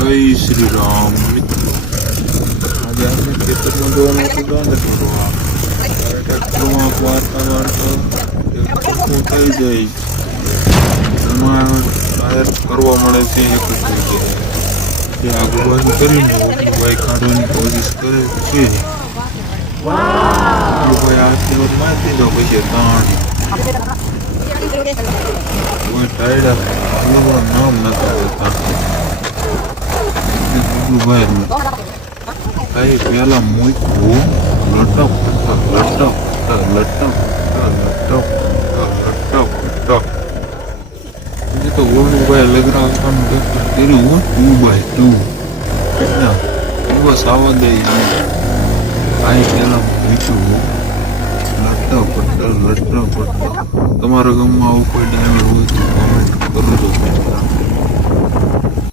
જય શ્રી રામ મિત્રો. આજે આપણે ખેતરમાં જવાનું હતું દાંડે કરવા. ટ્રેક્ટરમાં વાર્તા શું થઈ જાય એમાં ટાયર કરવા મળે છે એક જ જગ્યાએ. જે આગળબાજુ કરીને ભાઈ કાઢવાની કોશિશ કરે છે. ભાઈ આથી મારી દીધો પછી તાણ કોઈ ટાયર નામ નતા દેતા. ભાઈ કઈ પેલા મૂકવું લટક લટક લટક લટક લટક પછી તો ઓલું ભાઈ લગરાવાનું કર્યું 2x2 કેટલા દિવસ આવવા દે ભાઈ પેલા મૂક્યું લટક લટક. તમારા ગામમાં આવું કોઈ ડાયર હોય તો કોમેન્ટ કરજો.